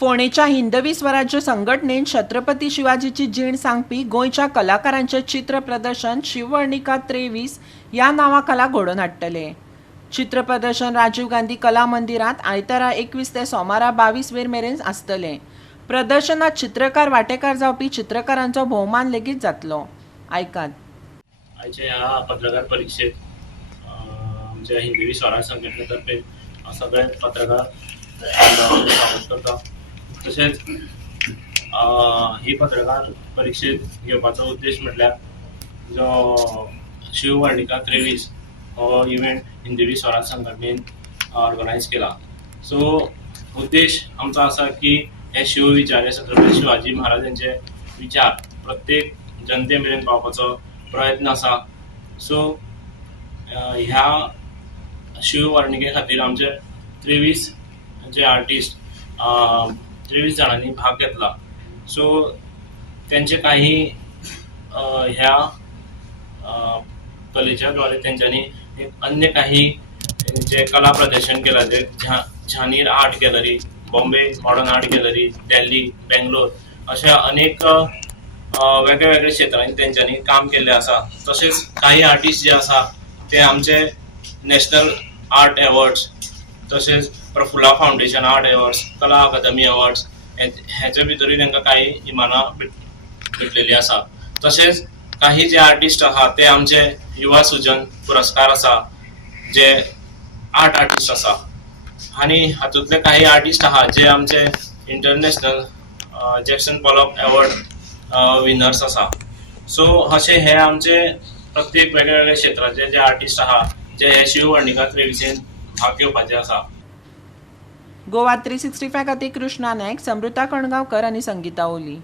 फोंडेच्या हिंदवी स्वराज्य संघटनेन छत्रपती शिवाजीची जीण सांगपी गोंयच्या कलाकारांचे चित्र प्रदर्शन शिववर्णिका 23 या नांवाखाला घडोवन हाडटले। चित्र प्रदर्शन राजीव गांधी कला मंदिरात आयतारा 21 ते सोमारा 22 वेर मेरेन आसतले। प्रदर्शनात चित्रकार वांटेकार जावपी चित्रकारांचो भोवमान लेगीत जातलो। आयकात। आयच्या ह्या पत्रकार परीक्षेत आमच्या हिंदवी स्वराज संघटनेतर्फे सगळे पत्रकार स्वागत करता। तसेच ही पत्रकार परीक्षेत घेवपाचो उद्देश म्हटल्यार जो शिववर्णिका 23 हो इव्हेंट हिंदवी स्वराज संघटनेन ऑर्गनायज केला। सो उद्देश आमचो आसा की हे शिव विचार हे छत्रपती शिवाजी महाराजांचे विचार प्रत्येक जनते मेरेन पावपाचो प्रयत्न आसा। सो ह्या शिववर्णिके खातीर आमचे 23 जे आर्टिस्ट 23 जाणांनी भाग घेतला। सो त्यांचे काही ह्या कलेच्या द्वारे त्यांच्यानी अन्य काही जे कला प्रदर्शन केला जे Jehangir art gallery, Bombay modern art gallery, Delhi, Bangalore अशा अनेक वेगळ्या वेगळ्या क्षेत्रांनी त्यांच्यानी काम केले आसा। तसेच काही आर्टिस्ट जे आसा ते आमचे नॅशनल आर्ट अवॉर्ड्स, तसेच प्रफुल्ला फाउंडेशन आर्ट अवॉर्ड्स, कला अकादमी अवॉर्ड्स ह्याच्या भितरूय तांकां काही इनामां भेटलेली आसा। तसेच काही जे आर्टिस्ट आहा ते आमचे युवा सुजन पुरस्कार आसा जे आर्ट आर्टिस्ट आसा आणि हातूंतले काही आर्टिस्ट आहा जे आमचे international Jackson Pollock award winners आसा। सो अशे हे आमचे प्रत्येक वेगळ्या वेगळ्या क्षेत्राचे जे आर्टिस्ट आहा जे हे शिववर्णिका 23 भाग घेवपाचे आसा। गोवा 365 खातीर कृष्णा नायक, समृता कणगांवकर आनी संगीता ओली।